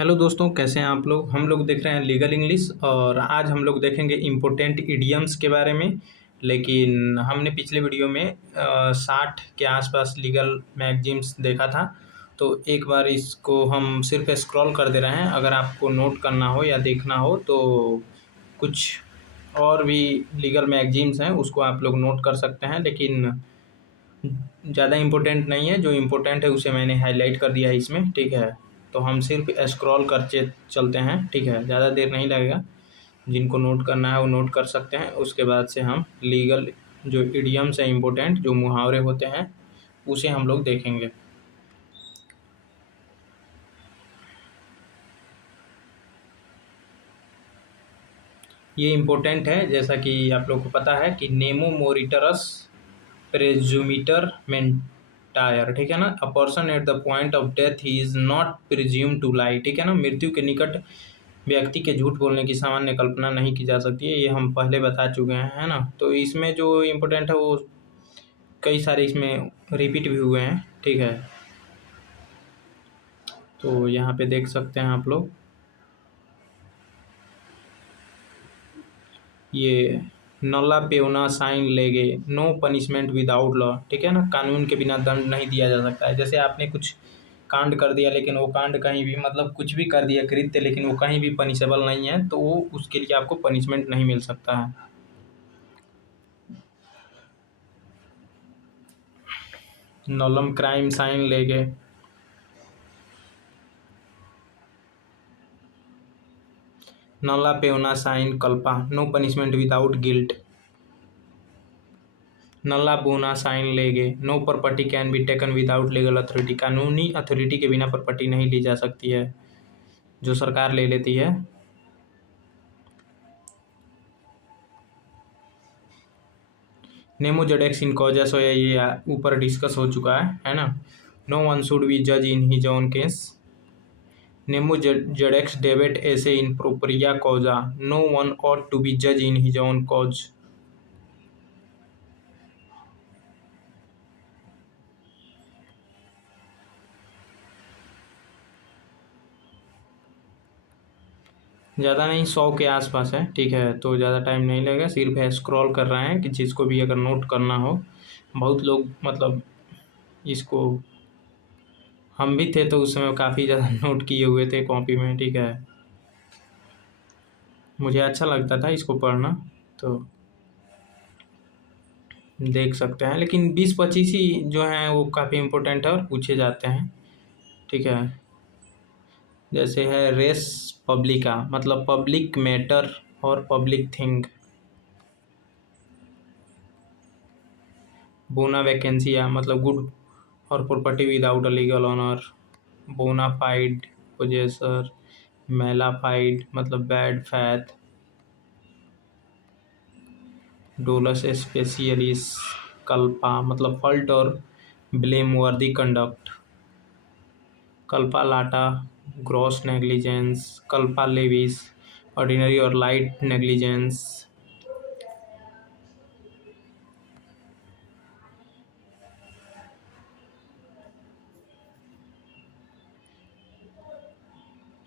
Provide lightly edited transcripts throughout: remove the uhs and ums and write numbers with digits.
Hello दोस्तों, कैसे हैं आप लोग। हम लोग देख रहे हैं लीगल इंग्लिश और आज हम लोग देखेंगे इम्पोर्टेंट इडियम्स के बारे में। लेकिन हमने पिछले वीडियो में 60 के आसपास लीगल मैगजीम्स देखा था। तो एक बार इसको हम सिर्फ स्क्रॉल कर दे रहे हैं। अगर आपको नोट करना हो या देखना हो तो कुछ और भी लीगल मैगजीम्स हैं, उसको आप लोग नोट कर सकते हैं। लेकिन ज़्यादा इम्पोर्टेंट नहीं है, जो इम्पोर्टेंट है उसे मैंने हाईलाइट कर दिया है इसमें, ठीक है। तो हम सिर्फ स्क्रॉल कर चलते हैं, ठीक है, ज़्यादा देर नहीं लगेगा। जिनको नोट करना है वो नोट कर सकते हैं। उसके बाद से हम लीगल जो इडियम्स हैं इम्पोर्टेंट, जो मुहावरे होते हैं, उसे हम लोग देखेंगे। ये इम्पोर्टेंट है, जैसा कि आप लोग को पता है कि नेमो मोरिटरस प्रेजुमिटर मेंटायर, ठीक है ना। A person at the point of death he is not presume to lie, ठीक है ना। मृत्यु के निकट व्यक्ति के झूठ बोलने की सामान्य कल्पना नहीं की जा सकती है। ये हम पहले बता चुके हैं, है ना। तो इसमें जो इम्पोर्टेंट है वो कई सारे इसमें रिपीट भी हुए हैं, ठीक है। तो यहाँ पे देख सकते हैं आप लोग, ये नॉला पेओना साइन लेगे, नो पनिशमेंट विदाउट लॉ, ठीक है ना। कानून के बिना दंड नहीं दिया जा सकता है। जैसे आपने कुछ कांड कर दिया, लेकिन वो कांड कहीं भी, मतलब कुछ भी कर दिया कृत्य, लेकिन वो कहीं भी पनिशेबल नहीं है, तो वो उसके लिए आपको पनिशमेंट नहीं मिल सकता है। नॉलम क्राइम साइन लेगे, नॉला पेओना साइन कल्पा, नो पनिशमेंट विदाउट गिल्ट। नल्ला बोना साइन लेगे, no property can be taken without legal authority, कानूनी अथॉरिटी के बिना प्रॉपर्टी नहीं ली जा सकती है, जो सरकार ले लेती है। नेमो जडेक्स इन कॉजा सोया, ये ऊपर डिस्कस हो चुका है ना। नो वन शुड बी जज इन हिज ओन केस। नेमो जडेक्स डेबेट ऐसे इन प्रोपरिया कॉजा, no one ought to be जज इन हिज ओन कॉज। ज़्यादा नहीं, 100 के आसपास है, ठीक है। तो ज़्यादा टाइम नहीं लगेगा, सिर्फ है स्क्रॉल कर रहे हैं कि जिसको भी अगर नोट करना हो। बहुत लोग मतलब इसको, हम भी थे तो उस समय काफ़ी ज़्यादा नोट किए हुए थे कॉपी में, ठीक है। मुझे अच्छा लगता था इसको पढ़ना, तो देख सकते हैं। लेकिन 20-25 ही जो हैं वो काफ़ी इम्पोर्टेंट है और पूछे जाते हैं, ठीक है। जैसे है रेस पब्लिका, मतलब पब्लिक मैटर और पब्लिक थिंग। बोना वैकेंसिया, मतलब गुड और property without a legal owner. बोनाफाइड पोजेसर, मेलाफाइड मतलब बैड फैथ। डोलस स्पेशियलिस कल्पा, मतलब फॉल्ट और ब्लेम वर्दी कंडक्ट। कल्पा लाटा ग्रॉस नेग्लिजेंस। कल्पा लेविस ऑर्डिनरी और लाइट नेग्लिजेंस।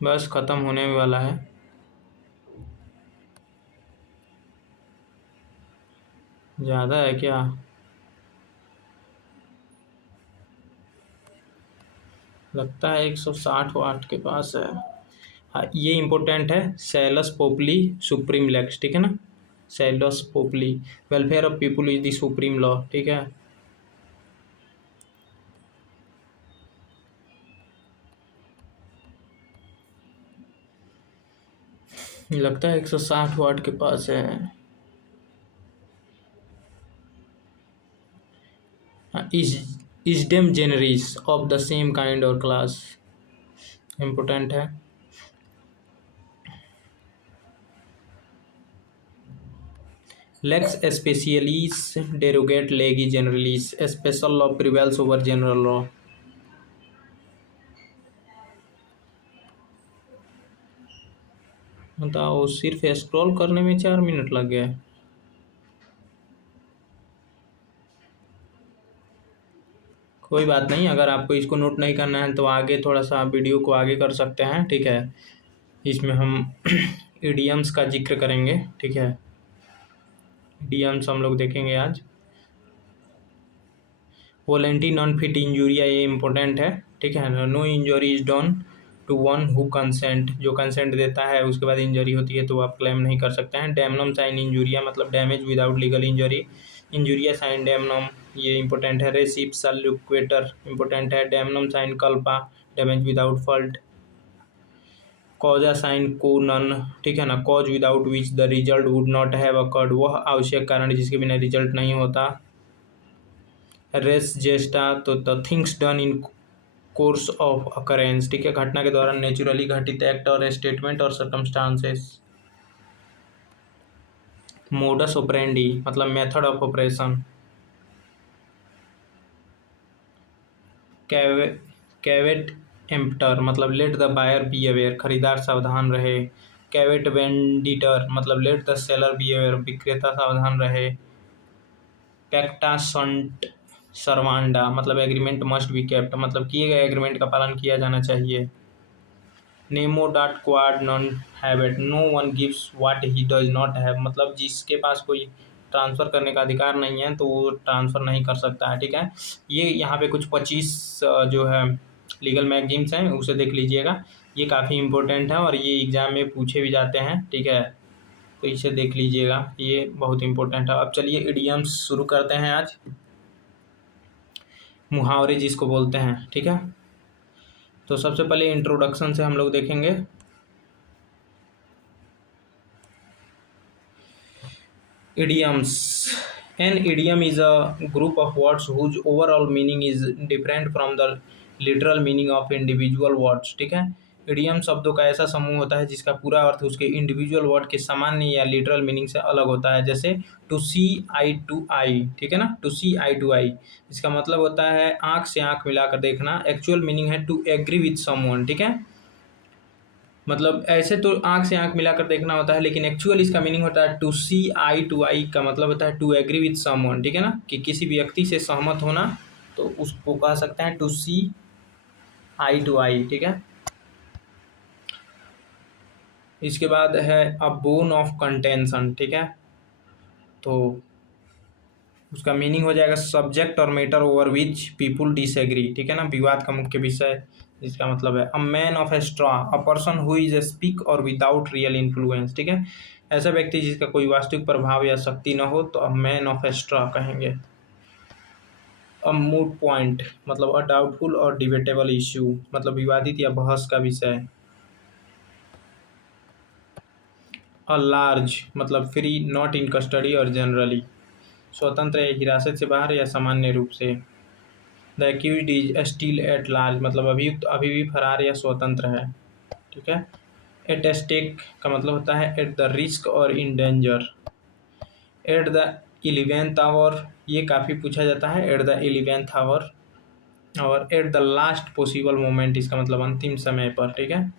बस ख़त्म होने वाला है। ज़्यादा है क्या? लगता है 160 वाट के पास है। हाँ, ये इम्पोर्टेंट है। सैलस पोपली सुप्रीम लेक्स, ठीक है ना। सैलस पोपली, welfare of people is the supreme law, ठीक है। लगता है 160 वाट के पास है। इजडेम जेनरिस ऑफ द सेम काइंड और क्लास, इम्पोर्टेंट है। लेक्स स्पेशियलिस डेरोगेट लेगी जनरलिस, special law prevails over general law. बताओ, सिर्फ स्क्रॉल करने में 4 मिनट लग गया। कोई बात नहीं, अगर आपको इसको नोट नहीं करना है तो आगे थोड़ा सा वीडियो को आगे कर सकते हैं, ठीक है। इसमें हम इडियम्स का जिक्र करेंगे, ठीक है। इडियम्स हम लोग देखेंगे आज। वोलेंटी नॉन फिट इंजूरिया, ये इम्पोर्टेंट है, ठीक है। No injury is done to one who consent, जो कंसेंट देता है उसके बाद इंजरी होती है तो आप क्लेम नहीं कर सकते हैं। डैमनम साइन इंजूरिया मतलब डैमेज विदाउट लीगल इंजरी। इंजूरिया साइन डैमनम, ये इंपॉर्टेंट है। रेसिप सल्यूक्वेटर इंपॉर्टेंट है। डैमनम साइन कल्पा, डैमेज विदाउट फॉल्ट। कॉजा साइन को नन, ठीक है ना। Cause without which the result would not have occurred, वह आवश्यक कारण जिसके बिना रिजल्ट नहीं होता। रेस जेस्टा, तो the things done in course of occurrence, ठीक है, घटना के दौरान नेचुरली घटित एक्ट और स्टेटमेंट और सर्कमस्टांसेस। मोडस ऑपरेंडी मतलब मेथड ऑफ ऑपरेशन। कैवेट एम्प्टर मतलब let the buyer be aware, खरीदार सावधान रहे। कैवेट वेंडिटर मतलब let the seller be aware, विक्रेता सावधान रहे। पैक्टा संट सर्वांडा मतलब एग्रीमेंट मस्ट बी केप्ट, मतलब किए गए एग्रीमेंट का पालन किया जाना चाहिए। Nemo dat quod non habet, no one gives what he does not have, मतलब जिसके पास कोई ट्रांसफ़र करने का अधिकार नहीं है तो वो ट्रांसफ़र नहीं कर सकता है, ठीक है। ये यहाँ पे कुछ 25 जो है लीगल मैगजीन्स हैं उसे देख लीजिएगा, ये काफ़ी इम्पोर्टेंट है और ये एग्ज़ाम में पूछे भी जाते हैं, ठीक है। तो इसे देख लीजिएगा, ये बहुत इम्पोर्टेंट है। अब चलिए इडियम्स शुरू करते हैं आज, मुहावरे जिसको बोलते हैं, ठीक है। तो सबसे पहले इंट्रोडक्शन से हम लोग देखेंगे। Idioms. An idiom is a group of words whose overall meaning is different from the literal meaning of individual words, ठीक है। इडियम शब्दों का ऐसा समूह होता है जिसका पूरा अर्थ उसके इंडिविजुअल वर्ड के सामान्य या लिटरल मीनिंग से अलग होता है। जैसे टू सी आई टू आई, ठीक है ना, टू सी आई टू आई, इसका मतलब होता है आंख से आंख मिलाकर देखना। एक्चुअल मीनिंग है टू एग्री विथ समवन, ठीक है। मतलब ऐसे तो आंख से आंख मिलाकर देखना होता है, लेकिन एक्चुअल इसका मीनिंग होता है टू सी आई टू आई, का मतलब होता है टू एग्री विथ समवन, ठीक है ना, कि किसी व्यक्ति से सहमत होना, तो उसको कह सकते हैं टू सी आई टू आई, ठीक है। इसके बाद है अ बोन ऑफ कंटेंशन, ठीक है। तो उसका मीनिंग हो जाएगा सब्जेक्ट और matter over which people disagree, ठीक है ना, विवाद का मुख्य विषय, इसका मतलब है। A man of A straw, a person who is a speak और विदाउट रियल इन्फ्लुएंस, ठीक है, ऐसा व्यक्ति जिसका कोई वास्तविक प्रभाव या शक्ति न हो तो a man of A straw कहेंगे। अ मूड पॉइंट मतलब अ डाउटफुल और डिबेटेबल इश्यू, मतलब विवादित या बहस का विषय। अ लार्ज मतलब फ्री, नॉट इन कस्टडी और जनरली, स्वतंत्र या हिरासत से बाहर या सामान्य रूप से। The accused is still at large मतलब अभियुक्त अभी भी फरार या स्वतंत्र है, ठीक है। एट स्टेक का मतलब होता है एट द रिस्क और in danger. At the 11th hour, ये काफ़ी पूछा जाता है, एट द 11th आवर। और at the last possible moment, इसका मतलब अंतिम समय पर, ठीक है।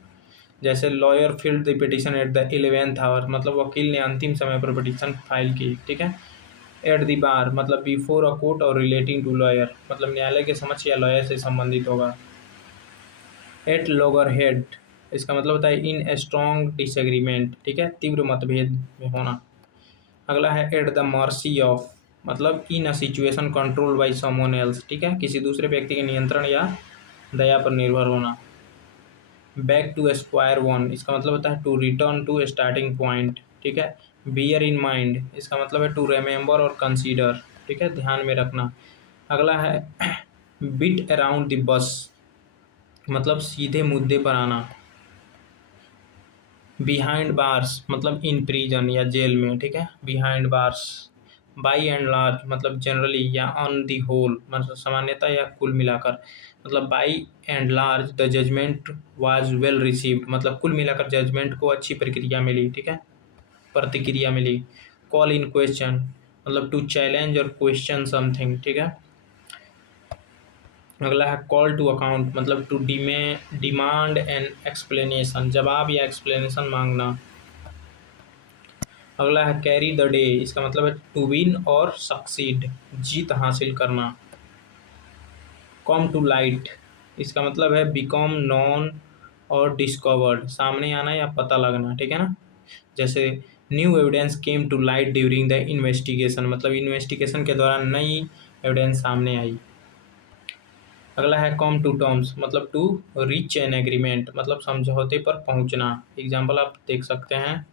जैसे lawyer filed the petition at the 11th hour, मतलब वकील ने अंतिम समय पर पिटिशन फाइल की, ठीक है। एट द बार मतलब बिफोर अ कोर्ट और रिलेटिंग टू लॉयर, मतलब न्यायालय के समक्ष या लॉयर से संबंधित होगा। एट लॉगर हेड, इसका मतलब होता है इन स्ट्रॉन्ग डिसएग्रीमेंट, ठीक है, तीव्र मतभेद में होना। अगला है एट द मर्सी ऑफ, मतलब in a situation control by someone else, ठीक है, किसी दूसरे व्यक्ति के नियंत्रण या दया पर निर्भर होना। बैक टू स्क्वायर वन, इसका मतलब होता है to return to starting point, ठीक है। बियर इन माइंड, इसका मतलब है टू रिमेंबर और कंसीडर, ठीक है, ध्यान में रखना। अगला है बिट अराउंड द बस, मतलब सीधे मुद्दे पर आना। बिहाइंड बार्स मतलब इन प्रिजन या जेल में, ठीक है, behind bars. By and large मतलब जनरली या ऑन दी होल, मतलब सामान्यतः या कुल मिलाकर। मतलब by and large the judgement was well received, मतलब कुल मिलाकर जजमेंट को अच्छी प्रक्रिया मिली, ठीक है, प्रतिक्रिया मिली। कॉल इन क्वेश्चन मतलब टू चैलेंज और क्वेश्चन समथिंग, ठीक है। अगला है कॉल टू अकाउंट मतलब टू डिमांड एन एक्सप्लेनेशन, जवाब या एक्सप्लेनेशन मांगना। अगला है कैरी द डे, इसका मतलब है टू विन और सक्सीड, जीत हासिल करना। कम टू लाइट, इसका मतलब है बिकम नॉन और डिस्कवर्ड, सामने आना या पता लगना, ठीक है ना। जैसे new evidence came to light during the investigation, मतलब इन्वेस्टिगेशन के दौरान नई एविडेंस सामने आई। अगला है कम टू टर्म्स, मतलब टू रीच एन एग्रीमेंट, मतलब समझौते पर पहुंचना। एग्जाम्पल आप देख सकते हैं,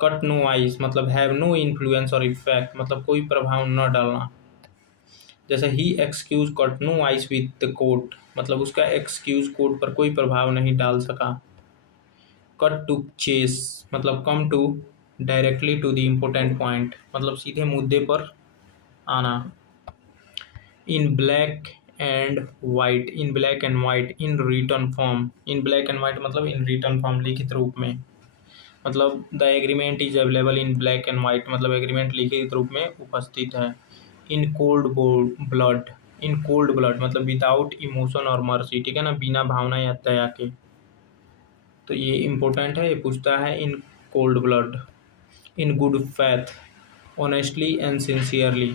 कट नो आइस, मतलब हैव नो इन्फ्लुएंस और इफेक्ट, मतलब कोई प्रभाव न डालना। जैसे ही excuse cut no ice with the court, मतलब उसका एक्सक्यूज कोर्ट पर कोई प्रभाव नहीं डाल सका। कट टू चेस, मतलब come to directly to the important point, मतलब सीधे मुद्दे पर आना। In black and white, in black and white, in written form, in black and white मतलब इन रिटर्न फॉर्म, लिखित रूप में, मतलब the agreement is available in black and white, मतलब एग्रीमेंट लिखित रूप में उपस्थित है। In cold blood, in cold blood मतलब विदाउट इमोशन और मर्सी, ठीक है ना, बिना भावना या दया के। तो ये इंपॉर्टेंट है, ये पूछता है in cold blood. In good faith, honestly and sincerely.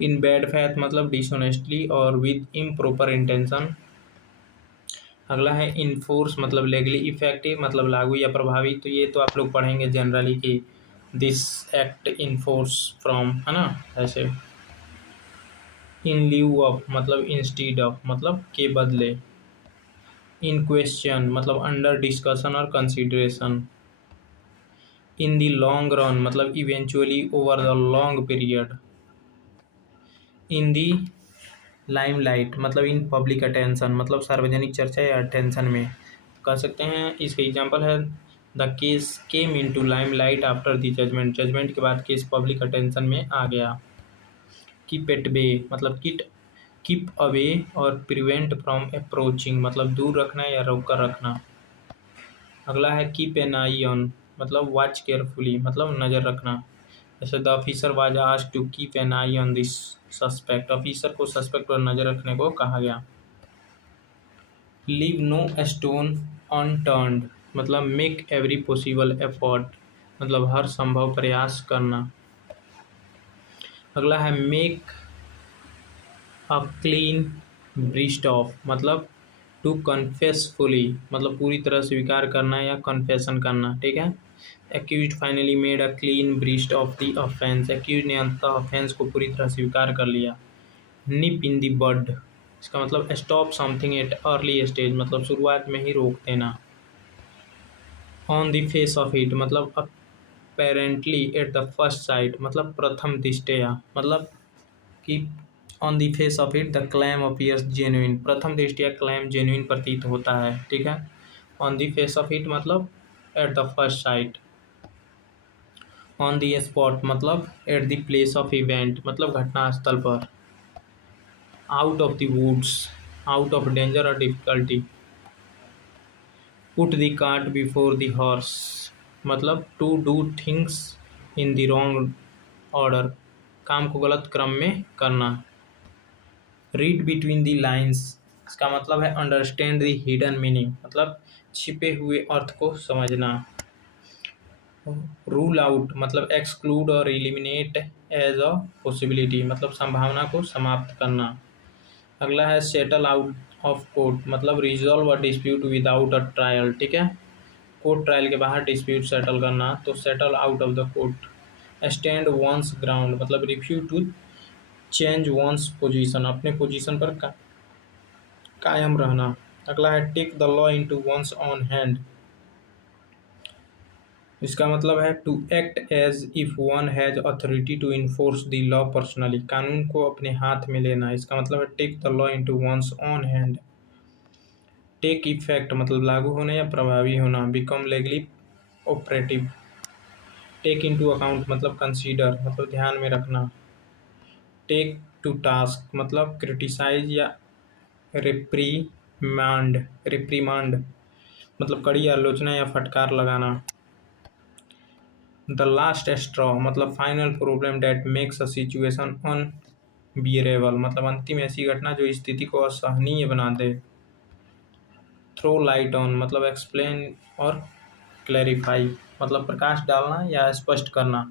In bad faith मतलब डिसऑनेस्टली और विद इम्प्रॉपर इंटेंशन। अगला है इनफोर्स, मतलब लीगली इफेक्टिव, मतलब लागू या प्रभावी। तो ये तो आप लोग पढ़ेंगे जनरली कि दिस एक्ट इनफोर्स फ्रॉम, है ना, ऐसे। इन ल्यू ऑफ मतलब इंस्टीड ऑफ, मतलब के बदले। इन क्वेश्चन मतलब अंडर डिस्कशन और consideration. In the long run मतलब eventually over the long period. In the limelight मतलब इन पब्लिक अटेंशन, मतलब सार्वजनिक चर्चा या अटेंशन में कह सकते हैं। इसके एग्जांपल है the case came into limelight after the judgement, judgement के बाद केस पब्लिक अटेंशन में आ गया। कीप एट बे मतलब कीप अवे और प्रिवेंट फ्रॉम अप्रोचिंग, मतलब दूर रखना या रोक कर रखना। अगला है कीप एन आई ऑन, मतलब वॉच केयरफुली, मतलब नज़र रखना। जैसे the officer was asked to keep an eye on this suspect, officer को सस्पेक्ट पर नज़र रखने को कहा गया। लीव नो स्टोन अनटर्न्ड, मतलब मेक एवरी पॉसिबल एफर्ट, मतलब हर संभव प्रयास करना। अगला है make a clean breast of, मतलब टू कन्फेसफुली, मतलब पूरी तरह स्वीकार करना या कन्फेशन करना, ठीक है। Accused finally made a clean breast of the offence, accused ने अंततः ऑफेंस को पूरी तरह स्वीकार कर लिया। निप इन द बड, इसका मतलब stop something at early stage, मतलब शुरुआत में ही रोक देना। On the face of it मतलब apparently at the first sight, मतलब प्रथम दृष्टया, मतलब कि on the face of it the claim appears genuine, प्रथम दृष्टया क्लेम जेन्युइन प्रतीत होता है, ठीक है। On the face of it मतलब at the first sight. On the spot मतलब at the place of event, मतलब घटनास्थल पर। Out of the woods, out of danger और difficulty. Put the cart before the horse, मतलब to do things in the wrong order, काम को गलत क्रम में करना। रीड बिटवीन द लाइन्स, इसका मतलब है अंडरस्टैंड द हिडन मीनिंग, मतलब छिपे हुए अर्थ को समझना। रूल आउट मतलब एक्सक्लूड और एलिमिनेट एज अ पॉसिबिलिटी, मतलब संभावना को समाप्त करना। अगला है सेटल आउट ऑफ कोर्ट, मतलब resolve a dispute without a trial, ठीक है। कोर्ट ट्रायल के बाहर डिस्प्यूट सेटल करना, तो settle out of the court. Stand one's ground मतलब refuse to change one's position, अपने पोजीशन पर कायम रहना। अगला है take the law into one's own hand, इसका मतलब है to act as if one has authority to enforce the law personally, कानून को अपने हाथ में लेना, इसका मतलब है take the law into one's own hand. Take effect मतलब लागू होना या प्रभावी होना, become legally operative. Take into account मतलब कंसीडर, मतलब ध्यान में रखना। टेक टू टास्क मतलब क्रिटिसाइज या रिप्रीमांड, मतलब कड़ी आलोचना या फटकार लगाना। द लास्ट स्ट्रॉ मतलब final problem that makes a situation unbearable, मतलब अंतिम ऐसी घटना जो स्थिति को असहनीय बना दे। थ्रो लाइट ऑन मतलब एक्सप्लेन और क्लैरिफाई, मतलब प्रकाश डालना या स्पष्ट करना।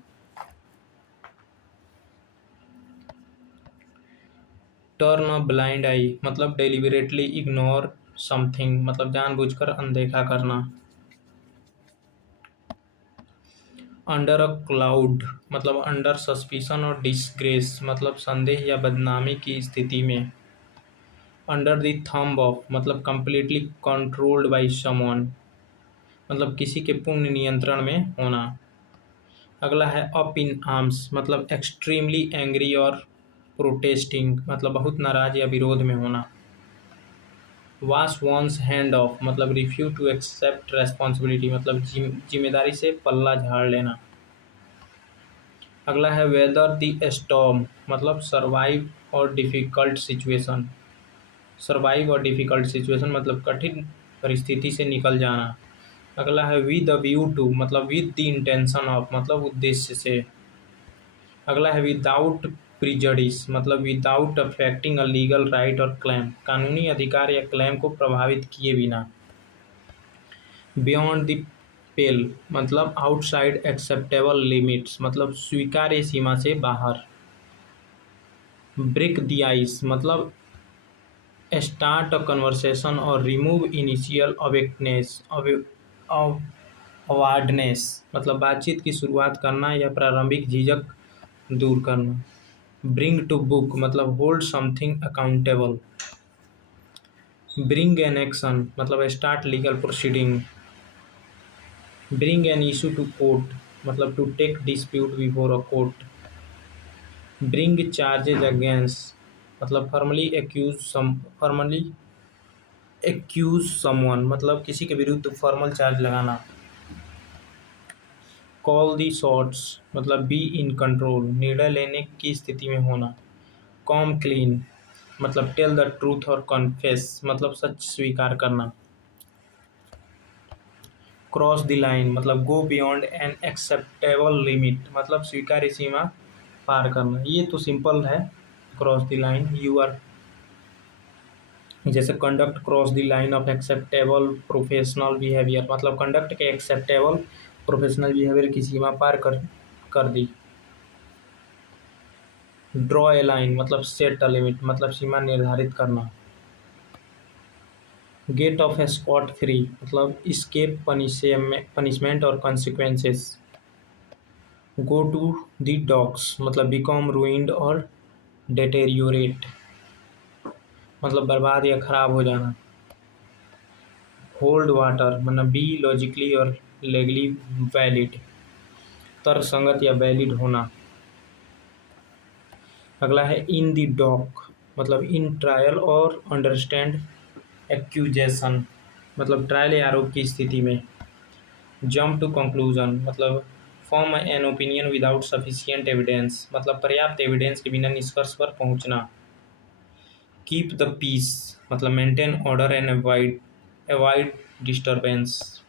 टर्न अ ब्लाइंड आई मतलब डेलिबरेटली इग्नोर समथिंग मतलब जानबूझकर अनदेखा करना। अंडर अ क्लाउड मतलब अंडर सस्पिशन और डिसग्रेस मतलब संदेह या बदनामी की स्थिति में। अंडर द थंब ऑफ मतलब कंप्लीटली कंट्रोल्ड बाय समवन मतलब किसी के पूर्ण नियंत्रण में होना। अगला है अप इन आर्म्स मतलब एक्सट्रीमली एंग्री और प्रोटेस्टिंग मतलब बहुत नाराज या विरोध में होना। वॉश वॉन्स हैंड ऑफ मतलब रिफ्यूज टू एक्सेप्ट रेस्पॉन्सिबिलिटी मतलब जिम्मेदारी से पल्ला झाड़ लेना। अगला है वेदर द स्टॉर्म मतलब सर्वाइव और डिफिकल्ट सिचुएशन। सर्वाइव और डिफिकल्ट सिचुएशन मतलब कठिन परिस्थिति से निकल जाना। अगला है विद अ व्यू टू मतलब विद द इंटेंशन ऑफ मतलब उद्देश्य से। अगला है विदाउट प्रिजडिस मतलब without affecting a legal right और क्लेम कानूनी अधिकार या क्लेम को प्रभावित किए बिना। बियॉन्ड द पेल मतलब आउटसाइड एक्सेप्टेबल लिमिट्स मतलब स्वीकार्य सीमा से बाहर। ब्रेक द आइस मतलब स्टार्ट अ कन्वर्सेशन और रिमूव इनिशियल अवार्डनेस मतलब बातचीत की शुरुआत करना या प्रारंभिक झिझक दूर करना। ब्रिंग टू बुक मतलब hold something accountable. Bring an action मतलब start legal proceeding. Bring an issue to court मतलब to take dispute before a court. Bring charges against मतलब फॉर्मली एक्यूज समवन मतलब किसी के विरुद्ध फॉर्मल चार्ज लगाना। Call the shots मतलब be in control निर्णय लेने की स्थिति में होना। कॉम क्लीन मतलब टेल द ट्रूथ और कन्फेस मतलब सच स्वीकार करना। क्रॉस द लाइन मतलब go beyond an acceptable limit मतलब स्वीकार्य सीमा पार करना। ये तो सिंपल है। Cross the line you are जैसे conduct cross the line of acceptable professional behaviour मतलब कंडक्ट के एक्सेप्टेबल प्रोफेशनल बिहेवियर की सीमा पार कर दी। ड्रॉ ए लाइन मतलब सेट अ लिमिट मतलब सीमा निर्धारित करना। Get off a scot free मतलब स्केप पनिशमेंट और consequences. Go to the dogs मतलब बिकम रूइंड और डेटेरियोरेट मतलब बर्बाद या खराब हो जाना। होल्ड वाटर मतलब बी लॉजिकली और लेगली वैलिड तर्कसंगत या वैलिड होना। अगला है इन द डॉक मतलब इन ट्रायल और अंडरस्टैंड एक्यूजेशन मतलब ट्रायल या आरोप की स्थिति में। जंप टू कंक्लूजन मतलब form an opinion without sufficient evidence मतलब पर्याप्त एविडेंस के बिना निष्कर्ष पर पहुंचना। कीप द पीस मतलब maintain order and avoid disturbance.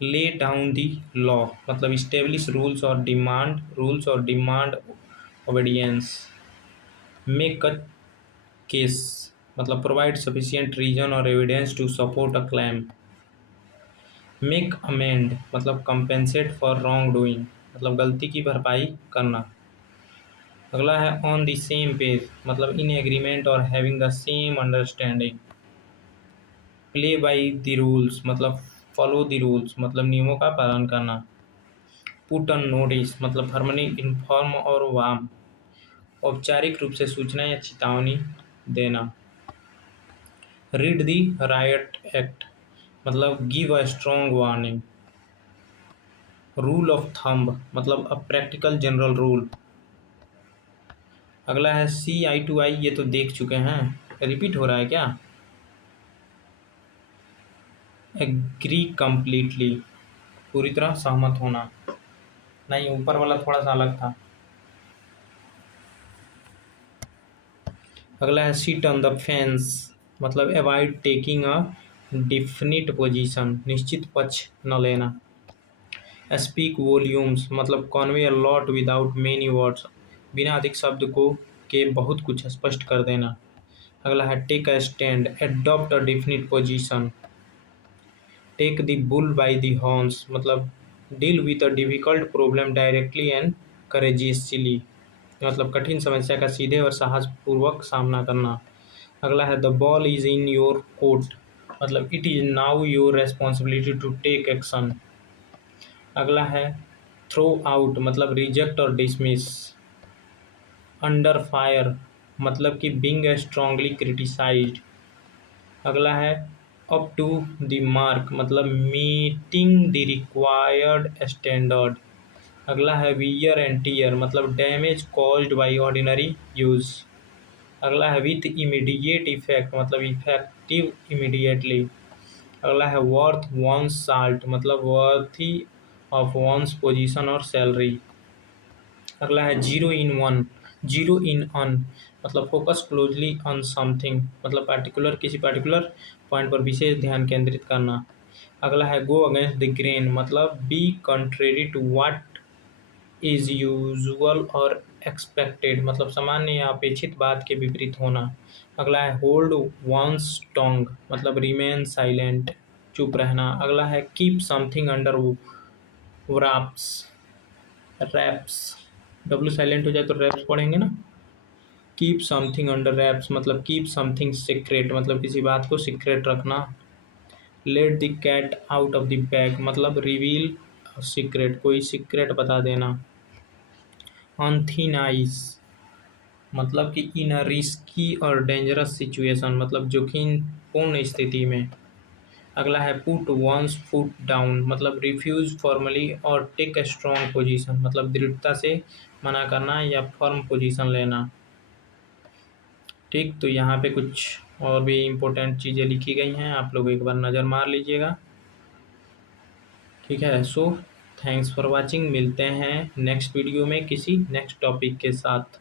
Lay down the law मतलब इस्टेब्लिश रूल्स और demand obedience. Make a case मतलब प्रोवाइड सफिशिएंट रीजन और evidence to support a claim. Make amend मतलब कंपेंसेट फॉर रॉन्ग डूइंग मतलब गलती की भरपाई करना। अगला है ऑन द सेम पेज मतलब इन एग्रीमेंट और having the same understanding. Play by the rules मतलब फॉलो द रूल्स मतलब नियमों का पालन करना। पुट ऑन नोटिस मतलब फॉर्मली इन्फॉर्म और वार्म औपचारिक रूप से सूचना या चेतावनी देना। रीड द रायट एक्ट मतलब give a strong warning. Rule of thumb मतलब अ प्रैक्टिकल जनरल रूल। अगला है सी आई टू आई ये तो देख चुके हैं रिपीट हो रहा है क्या। एग्री कंप्लीटली पूरी तरह सहमत होना। नहीं ऊपर वाला थोड़ा सा अलग था। अगला है सिट ऑन द फेंस मतलब avoid taking a definite position निश्चित पक्ष न लेना। स्पीक वॉल्यूम्स मतलब Conway a lot without many words बिना अधिक शब्द को के बहुत कुछ स्पष्ट कर देना। अगला है take a stand adopt a definite position. Take the bull by the horns मतलब deal with a difficult problem directly and courageously. मतलब कठिन समस्या का सीधे और साहसपूर्वक सामना करना। अगला है the ball is in your court, मतलब it is now your responsibility to take action. अगला है थ्रो आउट, मतलब रिजेक्ट और डिसमिस। अंडर फायर, मतलब कि बीइंग स्ट्रांगली क्रिटिसाइज्ड। अगला है अप टू द मार्क, मतलब मीटिंग द रिक्वायर्ड स्टैंडर्ड। अगला है वियर एंड टीयर, मतलब damage caused by ordinary use. अगला है विथ इमीडिएट इफेक्ट, मतलब इफेक्टिव इमीडिएटली। अगला है वर्थ वंस साल्ट, मतलब वर्थी ऑफ वंस पोजीशन और सैलरी। अगला है zero in one, zero in अन, मतलब फोकस क्लोजली ऑन समथिंग, मतलब किसी पार्टिकुलर पॉइंट पर विशेष ध्यान केंद्रित करना। अगला है गो अगेंस्ट द ग्रेन, मतलब be contrary to what is usual और एक्सपेक्टेड, मतलब सामान्य या अपेक्षित बात के विपरीत होना। अगला है होल्ड वंस टोंग, मतलब रिमेन साइलेंट, चुप रहना। अगला है keep something under wraps, wraps, W silent हो जाए तो रैप्स पढ़ेंगे ना। कीप समथिंग अंडर रैप्स, मतलब कीप समथिंग सीक्रेट, मतलब किसी बात को सीक्रेट रखना। Let the cat out of the bag, मतलब रिवील सीक्रेट, कोई सीक्रेट बता देना। ऑन थिन आइस, मतलब कि इन अ रिस्की और डेंजरस सिचुएशन, मतलब जोखिमपूर्ण स्थिति में। अगला है पुट वंस फुट डाउन, मतलब रिफ्यूज फॉर्मली और टेक अ स्ट्रॉन्ग पोजीशन, मतलब दृढ़ता से मना करना या फर्म पोजीशन लेना। ठीक, तो यहाँ पे कुछ और भी इम्पोर्टेंट चीज़ें लिखी गई हैं, आप लोग एक बार नज़र मार लीजिएगा। ठीक है, सो थैंक्स फॉर वाचिंग, मिलते हैं नेक्स्ट वीडियो में किसी नेक्स्ट टॉपिक के साथ।